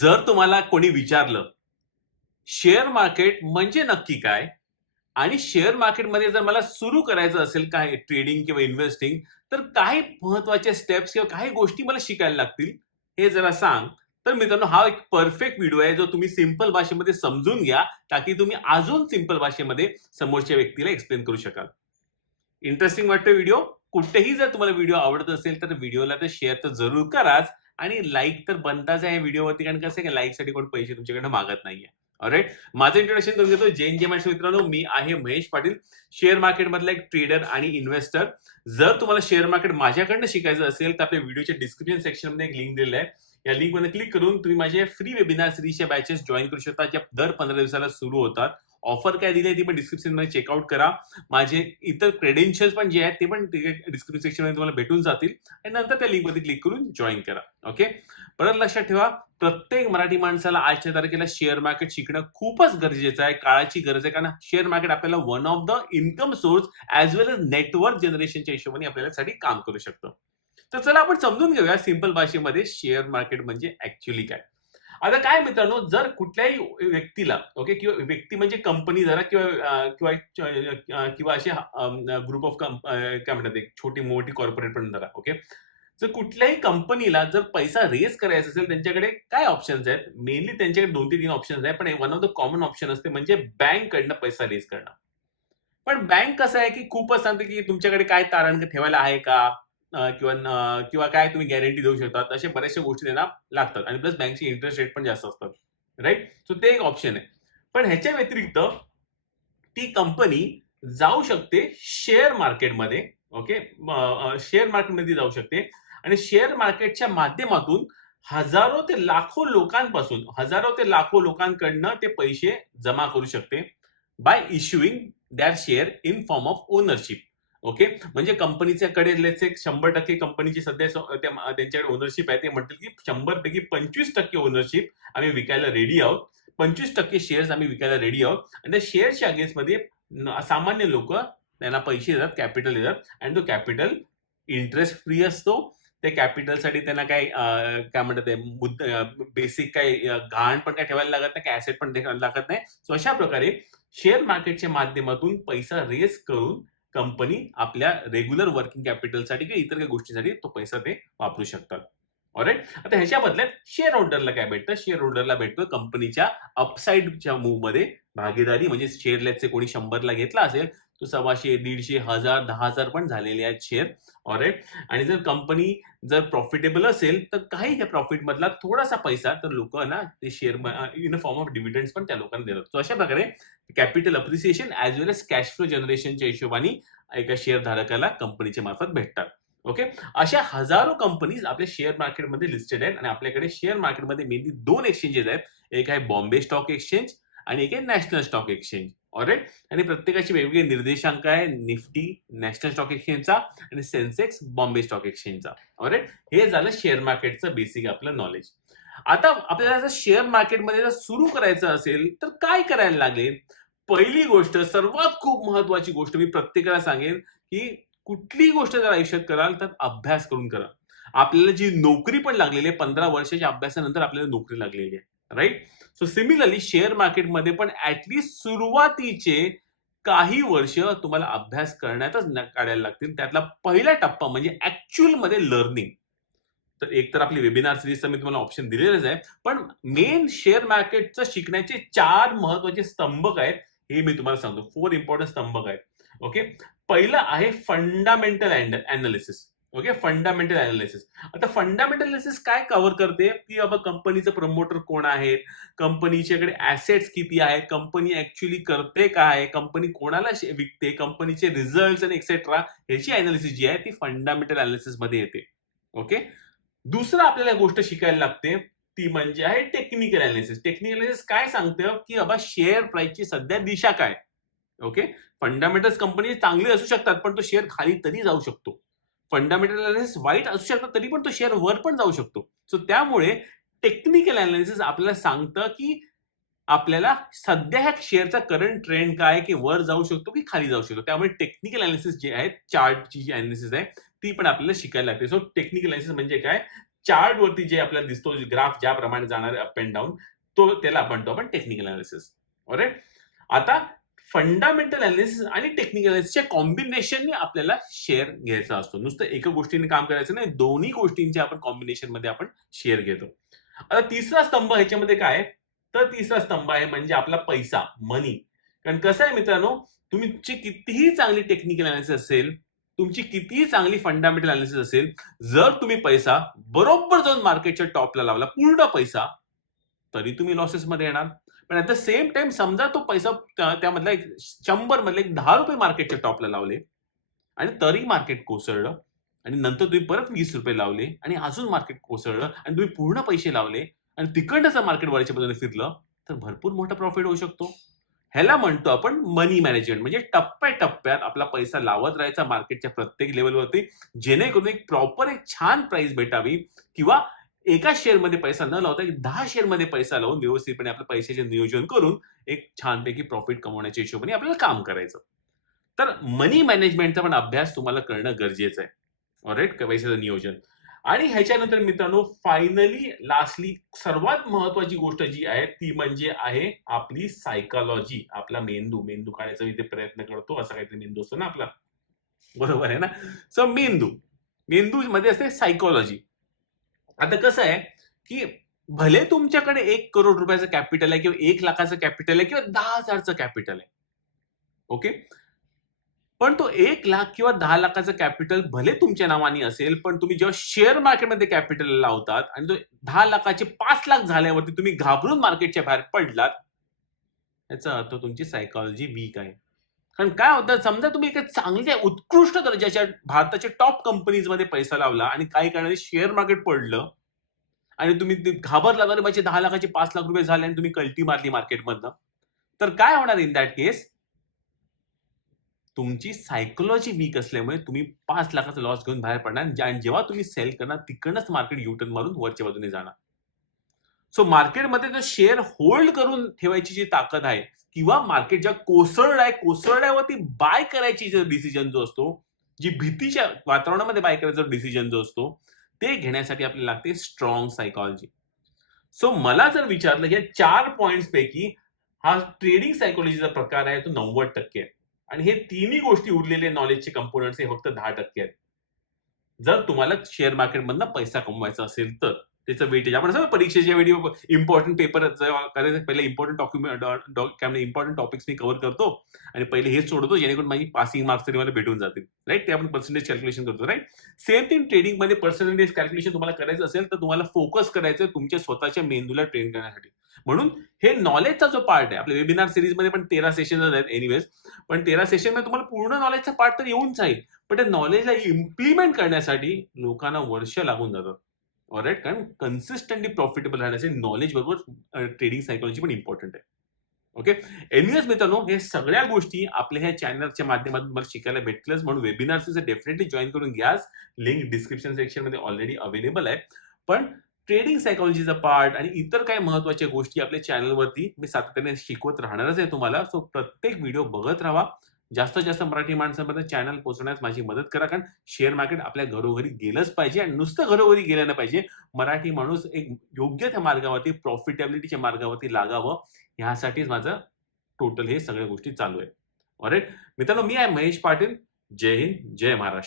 जर तुम्हाला कोणी विचारलं शेअर मार्केट म्हणजे नक्की काय? आणि शेअर मार्केटमध्ये जर मला सुरू करायचं असेल काय ट्रेडिंग किंवा इन्व्हेस्टिंग तर काही महत्त्वाचे स्टेप्स किंवा काही गोष्टी मला शिकायला लागतील हे जरा सांग. तर मित्रांनो हा एक परफेक्ट व्हिडिओ आहे जो तुम्ही सिंपल भाषेमध्ये समजून घ्या ताकी तुम्ही अजून सिंपल भाषेमध्ये समोरच्या व्यक्तीला एक्सप्लेन करू शकाल. इंटरेस्टिंग वाटतो व्हिडिओ? कुठेही जर तुम्हाला व्हिडिओ आवडत असेल तर व्हिडिओला तर शेअर तर जरूर कराच. आणि लाईक तर बनताच आहे व्हिडिओवरती कारण कसं आहे की लाईकसाठी कोण पैसे तुमच्याकडे मागत नाहीये. ऑलराईट माझं इंट्रोडक्शन करून घेतो. जैन जे मित्रांनो मी आहे महेश पाटील शेअर मार्केटमधला एक ट्रेडर आणि इन्व्हेस्टर जर तुम्हाला शेअर मार्केट माझ्याकडनं शिकायचं असेल तर आपल्या व्हिडिओच्या डिस्क्रिप्शन सेक्शनमध्ये एक लिंक दिलेला आहे. या लिंकमध्ये क्लिक करून तुम्ही माझे फ्री वेबिनार सिरीजच्या बॅचेस जॉईन करू शकता ज्या दर पंधरा दिवसाला सुरू होतात. ऑफर काय दिली आहे ती पण डिस्क्रिप्शनमध्ये चेकआउट करा. माझे इतर क्रेडेन्शियल्स पण जे आहेत ते पण डिस्क्रिप्शन सेक्शनमध्ये तुम्हाला भेटून जातील. आणि नंतर त्या लिंकमध्ये क्लिक करून जॉईन करा. ओके परत लक्षात ठेवा प्रत्येक मराठी माणसाला आजच्या तारखेला शेअर मार्केट शिकणं खूपच गरजेचं आहे. काळाची गरज आहे. कारण शेअर मार्केट आपल्याला one of the income source as well as network जनरेशनच्या हिशोबाने आपल्यासाठी काम करू शकतं. तर चला आपण समजून घेऊया सिंपल भाषेमध्ये शेअर मार्केट म्हणजे ऍक्च्युअली काय. आता काय मित्रांनो जर कुठल्याही व्यक्तीला ओके किंवा व्यक्ती म्हणजे कंपनी जरा किंवा किंवा किंवा असे ग्रुप ऑफ काय म्हणतात एक छोटी मोठी कॉर्पोरेट पण जरा ओके जर कुठल्याही कंपनीला जर पैसा रेज करायचा असेल त्यांच्याकडे काय ऑप्शन्स आहेत? मेनली त्यांच्याकडे दोन ते तीन ऑप्शन्स आहेत पण one of the common option असते म्हणजे बँक कडनं पैसा रेज करणं. पण बँक कसं आहे की खूपच सांगते की तुमच्याकडे काय तारण ठेवायला आहे का? किंवा किंवा काय तुम्ही गॅरंटी देऊ शकता अशा बऱ्याचशा गोष्टी त्यांना लागतात. आणि प्लस बँकची इंटरेस्ट रेट पण जास्त असतात. राईट सो ते एक ऑप्शन आहे. पण ह्याच्या व्यतिरिक्त ती कंपनी जाऊ शकते शेअर मार्केटमध्ये ओके शेअर मार्केटमध्ये जाऊ शकते. आणि शेअर मार्केटच्या माध्यमातून हजारो ते लाखो लोकांपासून हजारो ते लाखो लोकांकडनं ते पैसे जमा करू शकते by issuing that share in form of ownership okay? म्हणजे कंपनीच्या कडे शंभर टक्के कंपनीची सध्या त्यांच्याकडे ओनरशिप आहे. ते म्हणतील की शंभर पैकी पंचवीस टक्के ओनरशिप आम्ही विकायला रेडी आहोत. पंचवीस टक्के शेअर्स आम्ही विकायला रेडी आहोत. आणि त्या शेअर्सच्या अगेन्स्टमध्ये सामान्य लोक त्यांना पैसे देतात कॅपिटल देतात. आणि तो कॅपिटल इंटरेस्ट फ्री असतो. ते कॅपिटलसाठी त्यांना काय काय म्हणतात बेसिक काही गहाण पण काय ठेवायला लागत नाही. काय ऍसेट पण ठेवायला लागत नाही. सो अशा प्रकारे शेअर मार्केटच्या माध्यमातून पैसा रेस करून कंपनी आपल्या रेग्युलर वर्किंग कॅपिटलसाठी किंवा इतर काही गोष्टीसाठी तो पैसा ते वापरू शकतात. ऑलराईट आता ह्याच्या बदल्यात शेअर होल्डरला काय भेटतं? शेअर होल्डरला भेटतो कंपनीच्या अपसाईडच्या मूवमध्ये भागीदारी म्हणजे शेअर लेटचे कोणी शंभरला घेतला असेल तो सव्वाशे दीडशे हजार दहा हजार पण झालेले आहेत शेअर ऑलराईट आणि जर कंपनी जर प्रॉफिटेबल असेल तर काही त्या प्रॉफिट मधला थोडासा पैसा तर लोक ना ते share in form of dividend पण त्या लोकांना देतात. सो अशा प्रकारे capital appreciation as well as cash flow जनरेशनच्या हिशोबाने एका शेअर धारकाला कंपनीच्या मार्फत भेटतात. ओके अशा हजारो कंपनीज आपल्या शेअर मार्केटमध्ये लिस्टेड आहेत आणि आपल्याकडे शेअर मार्केटमध्ये मेनली दोन एक्सचेंजेस आहेत. एक आहे बॉम्बे स्टॉक एक्सचेंज आणि एक आहे नॅशनल स्टॉक एक्सचेंज ऑलराईट आणि प्रत्येकाचे वेगवेगळे निर्देशांक आहे. निफ्टी नॅशनल स्टॉक एक्सचेंजचा आणि सेन्सेक्स बॉम्बे स्टॉक एक्सचेंजचा. ऑलराईट हे झालं शेअर मार्केटचं बेसिक आपलं नॉलेज आता आपल्याला जर शेअर मार्केटमध्ये जर सुरू करायचं असेल तर काय करायला लागेल? पहिली गोष्ट सर्वात खूप महत्वाची गोष्ट मी प्रत्येकाला सांगेन की कुठलीही गोष्ट जर आयुष्यात कराल तर अभ्यास करून करा. आपल्याला जी नोकरी पण लागलेली आहे पंधरा वर्षाच्या अभ्यासानंतर आपल्याला नोकरी लागलेली आहे. राईट सो सिमिलरली शेअर मार्केटमध्ये पण ऍटलिस्ट सुरुवातीचे काही वर्ष तुम्हाला अभ्यास करण्यातच काढायला लागतील. त्यातला पहिला टप्पा म्हणजे ऍक्च्युअलमध्ये लर्निंग तर एक तर आपली वेबिनार सिरीजचा मी तुम्हाला ऑप्शन दिलेलंच आहे. पण मेन शेअर मार्केटचं शिकण्याचे चार महत्त्वाचे स्तंभक आहेत हे मी तुम्हाला सांगतो. फोर इम्पॉर्टंट स्तंभक आहेत. ओके पहिलं आहे fundamental analysis okay fundamental analysis आता फंडामेंटल अनालिसिस काय कव्हर करते? की बाबा कंपनीचं प्रमोटर कोण आहेत? कंपनीच्याकडे ऍसेट्स किती आहेत? कंपनी ऍक्च्युली करते काय? कंपनी कोणाला विकते? कंपनीचे रिझल्ट आणि एक्सेट्रा ह्याची अनालिसिस जी आहे ती फंडामेंटल अनालिसिसमध्ये येते. ओके दुसरं आपल्याला गोष्ट शिकायला लागते ती म्हणजे आहे टेक्निकल अनालिसिस टेक्निकल अनालिसिस काय सांगतं? की बाबा शेअर प्राइसची सध्या दिशा काय? ओके फंडामेंटल्स कंपनी चांगली असू शकतात पण तो शेअर खाली तरी जाऊ शकतो. फंडामेंटल अनालिसिस वाईट असू शकतात तरी पण तो शेअर वर पण जाऊ शकतो. सो त्यामुळे टेक्निकल अनालिसिस आपल्याला सांगतं की आपल्याला सध्या ह्या शेअरचा करंट ट्रेंड काय आहे की वर जाऊ शकतो की खाली जाऊ शकतो. त्यामुळे टेक्निकल अनालिसिस जे आहे चार्टची जी अनालिसिस आहे ती पण आपल्याला शिकायला लागते. सो टेक्निकल अनालिसिस म्हणजे काय? चार्ट वरती जे आपल्याला दिसतो ग्राफ ज्याप्रमाणे जाणार अप अँड डाऊन तो त्याला आपण म्हणतो आपण टेक्निकल अनालिसिस राईट आता फंडामेंटल अनालिसिस आणि टेक्निकल अनालिसिसच्या कॉम्बिनेशनने आपल्याला शेअर घ्यायचा असतो. नुसतं एका गोष्टीने काम करायचं नाही दोन्ही गोष्टींचे आपण कॉम्बिनेशनमध्ये आपण शेअर घेतो. आता तिसरा स्तंभ ह्याच्यामध्ये काय आहे? तर तिसरा स्तंभ आहे म्हणजे आपला पैसा मनी कारण कसं आहे मित्रांनो तुमची कितीही चांगली टेक्निकल अनालिसिस असेल तुमची कितीही चांगली फंडामेंटल अनालिसिस असेल जर तुम्ही पैसा बरोबर जाऊन मार्केटच्या टॉपला लावला पूर्ण पैसा तरी तुम्ही लॉसेसमध्ये येणार. पण ऍट द सेम टाइम समजा तो पैसा त्या- त्यामधला एक शंभर मधले एक दहा रुपये मार्केटच्या टॉपला लावले आणि तरी मार्केट कोसळलं आणि नंतर तुम्ही परत वीस रुपये लावले आणि अजून मार्केट कोसळलं आणि तुम्ही पूर्ण पैसे लावले आणि तिकडचं मार्केट वरच्या बाजूने फिरलं तर भरपूर मोठा प्रॉफिट होऊ शकतो. ह्याला म्हणतो आपण मनी मॅनेजमेंट म्हणजे टप्प्याटप्प्यात आपला पैसा लावत राहायचा मार्केटच्या प्रत्येक लेवलवरती जेणेकरून एक प्रॉपर एक छान प्राइस भेटावी किंवा एका शेअरमध्ये पैसा न लावता एक दहा शेअरमध्ये पैसा लावून व्यवस्थितपणे आपल्या पैशाचे नियोजन करून एक छानपैकी प्रॉफिट कमवण्याच्या हिशोबाने आपल्याला काम करायचं. तर मनी मॅनेजमेंटचा पण अभ्यास तुम्हाला करणं गरजेचं आहे. ऑलराईट पैशाचं नियोजन. आणि ह्याच्यानंतर मित्रांनो फायनली लास्टली सर्वात महत्वाची गोष्ट जी आहे ती म्हणजे आहे आपली सायकॉलॉजी आपला मेंदू. मेंदू काढायचा इथे प्रयत्न करतो असा काहीतरी मेंदू असतो ना आपला. बरोबर आहे ना? सो मेंदू. मेंदू मध्ये असते सायकॉलॉजी आता कसं आहे की भले तुमच्याकडे एक करोड रुपयाचं कॅपिटल आहे किंवा एक लाखाचं कॅपिटल आहे किंवा दहा हजारचं कॅपिटल आहे. ओके? पण तो एक लाख किंवा दहा लाखाचं कॅपिटल भले तुमच्या नावाने असेल पण तुम्ही जेव्हा शेअर मार्केटमध्ये कॅपिटल लावतात आणि तो दहा लाखाचे पाच लाख झाल्यावरती तुम्ही घाबरून मार्केटच्या बाहेर पडलात याचा अर्थ तुमची सायकॉलॉजी वीक आहे. कारण काय होतं समजा तुम्ही एका चांगल्या उत्कृष्ट दर्जाच्या भारताच्या टॉप कंपनीजमध्ये पैसा लावला आणि काही कारणाने शेअर मार्केट पडलं आणि तुम्ही घाबरला अरे म्हणजे माझे दहा लाखाचे पाच लाख रुपये झाले आणि तुम्ही कल्टी मारली मार्केटमधनं तर काय होणार इन दॅट केस तुमची सायकोलॉजी वीक असल्यामुळे तुम्ही पाच लाखाचा लॉस घेऊन बाहेर पडणार आणि जेव्हा तुम्ही सेल करणार तिकडनंच मार्केट युटर्न मारून वरच्या बाजूने जाणार. सो मार्केटमध्ये जर शेअर होल्ड करून ठेवायची जी ताकद आहे किंवा मार्केट ज्या कोसळलाय कोसळल्यावरती बाय करायची जो डिसिजन जो असतो जी भीतीच्या वातावरणामध्ये बाय करायचा डिसिजन जो असतो ते घेण्यासाठी आपल्याला लागते स्ट्रॉंग सायकॉलॉजी सो मला जर विचारलं या चार पॉइंट्स पैकी हा ट्रेडिंग सायकोलॉजीचा प्रकार आहे तो नव्वद टक्के आहे. आणि हे तिन्ही गोष्टी उरलेले नॉलेजचे कंपोनंट्स हे फक्त दहा टक्के आहेत. जर तुम्हाला शेअर मार्केटमधनं पैसा कमवायचा असेल तर त्याचं वेटेज आपण असं परीक्षेच्या वेळी इम्पॉर्टंट पेपर करायचं पहिले इम्पॉर्टंट डॉक्युमेंट इम्पॉर्टंट टॉपिक्स मी कव्हर करतो आणि पहिले हेच सोडतो जेणेकरून माझी पासिंग मार्क्स तरी मला भेटून जातील. राईट ते आपण पर्सेंटेज कॅल्क्युलेशन करतो. राईट सेम थिंग ट्रेडिंगमध्ये पर्सेंटेज कॅल्क्युलेशन तुम्हाला करायचं असेल तर तुम्हाला फोकस करायचं तुमच्या स्वतःच्या मेंदूला ट्रेन करण्यासाठी. म्हणून हे नॉलेजचा जो पार्ट आहे आपल्या वेबिनार सिरीजमध्ये पण तेरा सेशन आहेत एनिवेज पण तेरा सेशनमध्ये तुम्हाला पूर्ण नॉलेजचा पार्ट तर येऊन जाईल पण त्या नॉलेजला इम्प्लिमेंट करण्यासाठी लोकांना वर्ष लागून जातात. ऑलराईट कारण कन्सिस्टंटली प्रॉफिटेबल राहण्यासाठी नॉलेज बरोबर ट्रेडिंग सायकॉलॉजी पण इम्पॉर्टंट आहे. ओके एनिवेज मित्रांनो हे सगळ्या गोष्टी आपल्या ह्या चॅनलच्या माध्यमातून तुम्हाला शिकायला भेटलंच. म्हणून वेबिनार्स डेफिनेटली जॉईन करून घ्याच. लिंक डिस्क्रिप्शन सेक्शनमध्ये ऑलरेडी अवेलेबल आहे. पण ट्रेडिंग सायकॉलॉजीचा पार्ट आणि इतर काही महत्त्वाच्या गोष्टी आपल्या चॅनलवरती मी सातत्याने शिकवत राहणारच आहे तुम्हाला. सो प्रत्येक व्हिडिओ बघत राहा. जास्तीत जास्त मराठी माणसांपर्यंत चॅनल पोहोचण्यास माझी मदत करा. कारण शेअर मार्केट आपल्या घरोघरी गेलंच पाहिजे आणि नुसतं घरोघरी गेलं नाही पाहिजे. मराठी माणूस एक योग्य त्या मार्गावरती प्रॉफिटेबिलिटीच्या मार्गावरती लागावं ह्यासाठीच माझं टोटल हे सगळ्या गोष्टी चालू आहे ऑरेट मित्रांनो मी आहे महेश पाटील. जय हिंद जय महाराष्ट्र.